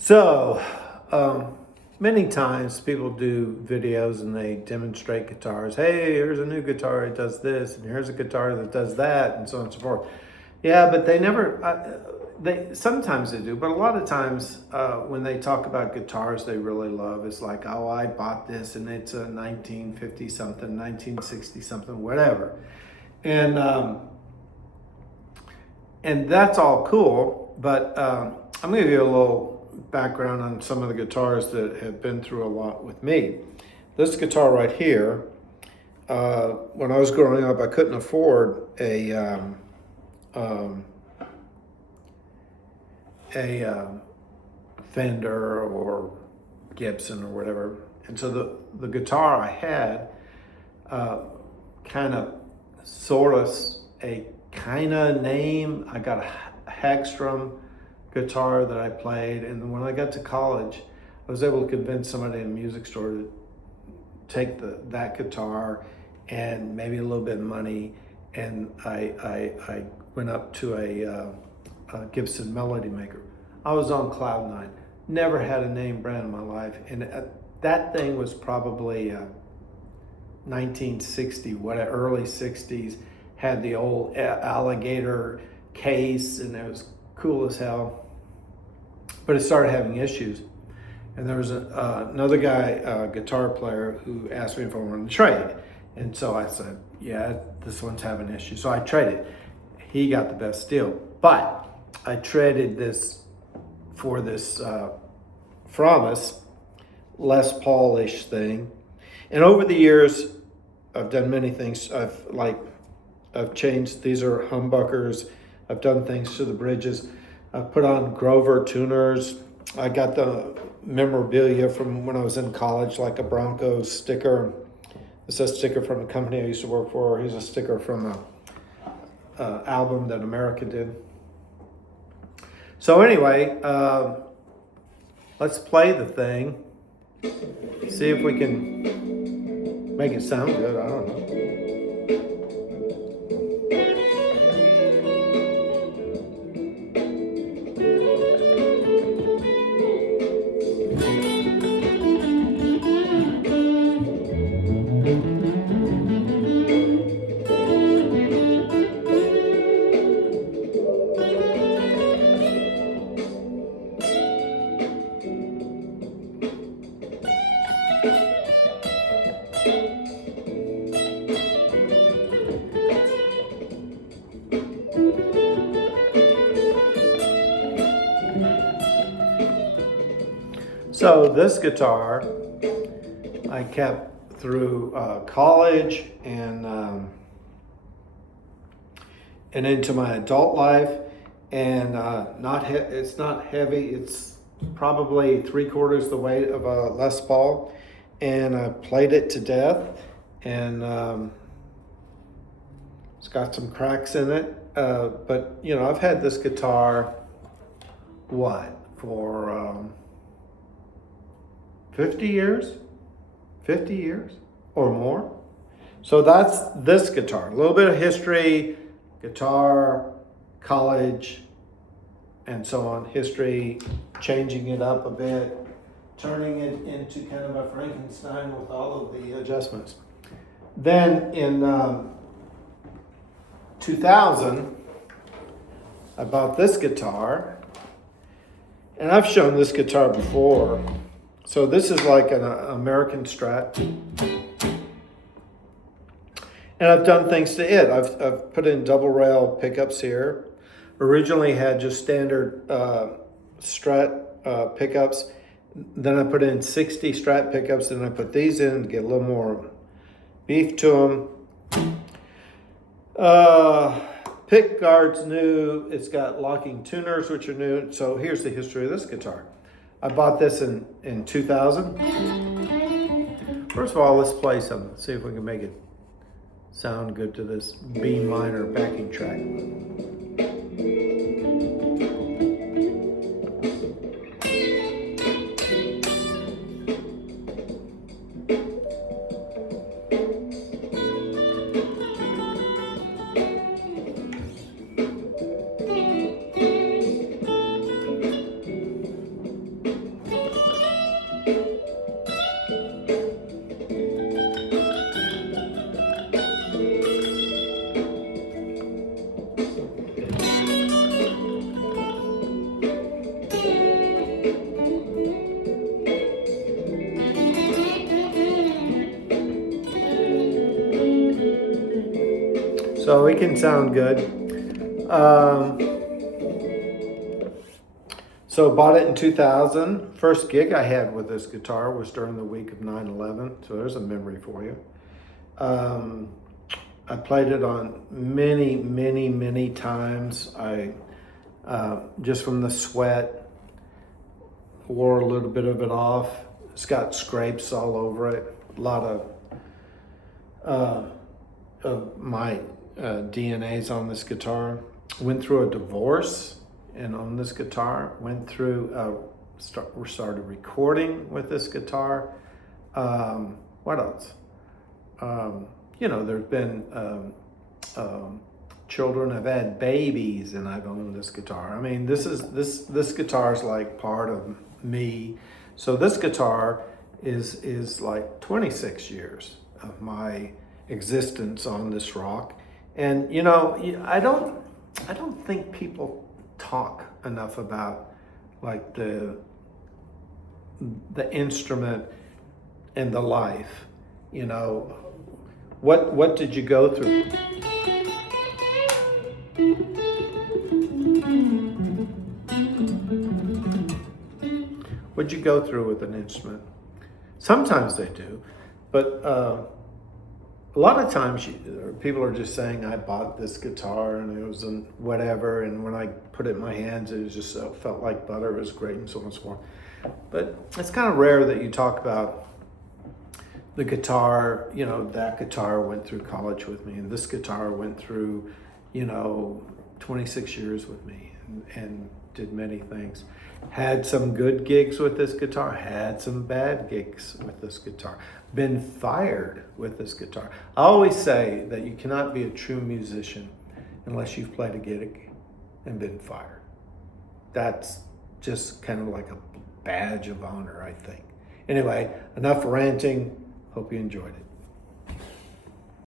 So, many times people do videos and they demonstrate guitars. Hey, here's a new guitar that does this, and here's a guitar that does that, and so on and so forth. Yeah, but they never, they sometimes they do, but a lot of times when they talk about guitars they really love, it's like, oh, I bought this and it's a 1950 something, 1960 something, whatever. And that's all cool, but I'm going to give you a little background on some of the guitars that have been through a lot with me. This guitar right here, when I was growing up, I couldn't afford a Fender or Gibson or whatever, and so the guitar I had kind of sort of a kind of name. I got a Hagstrom guitar that I played, and when I got to college I was able to convince somebody in a music store to take that guitar and maybe a little bit of money, and I went up to a Gibson Melody Maker. I was on cloud nine. Never had a name brand in my life, and that thing was probably 1960, early 60s. Had the old alligator case, and it was cool as hell. But it started having issues, and there was another guy, guitar player, who asked me if I wanted to trade, and so I said, yeah, this one's having issues. So I traded. He got the best deal, but I traded this for this Framus Les Paul-ish thing. And over the years, I've done many things. I've changed, these are humbuckers. I've done things to the bridges. I've put on Grover tuners. I got the memorabilia from when I was in college, like a Broncos sticker. It's a sticker from the company I used to work for. Here's a sticker from a album that America did. So anyway, let's play the thing. See if we can make it sound good. I don't know. So this guitar I kept through college and into my adult life, and it's not heavy. It's probably 3/4 the weight of a Les Paul, and I played it to death, and it's got some cracks in it, but you know, I've had this guitar for 50 years or more. So that's this guitar. A little bit of history, guitar, college, and so on. History, changing it up a bit, turning it into kind of a Frankenstein with all of the adjustments. Then in 2000, I bought this guitar, and I've shown this guitar before. So this is like an American Strat, and I've done things to it. I've put in double rail pickups here. Originally had just standard Strat pickups. Then I put in 60 Strat pickups, and I put these in to get a little more beef to them. Pick guard's new. It's got locking tuners, which are new. So here's the history of this guitar. I bought this in 2000. First of all, let's play something. See if we can make it sound good to this B minor backing track. So it can sound good. So bought it in 2000. First gig I had with this guitar was during the week of 9/11. So there's a memory for you. I played it on many times. I just from the sweat, wore a little bit of it off. It's got scrapes all over it. A lot of my DNA's on this guitar. Went through a divorce, and on this guitar, went through, started recording with this guitar. What else? There's been children have had babies, and I've owned this guitar. I mean, this guitar is like part of me. So this guitar is like 26 years of my existence on this rock. And I don't think people talk enough about like the instrument and the life. What did you go through? What'd you go through with an instrument? Sometimes they do, but a lot of times people are just saying, I bought this guitar and it was whatever, and when I put it in my hands, it just felt like butter. It was great, and so on and so forth. But it's kind of rare that you talk about the guitar. That guitar went through college with me, and this guitar went through 26 years with me, and did many things. Had some good gigs with this guitar, had some bad gigs with this guitar, been fired with this guitar. I always say that you cannot be a true musician unless you've played a gig and been fired. That's just kind of like a badge of honor, I think. Anyway, enough ranting. Hope you enjoyed it.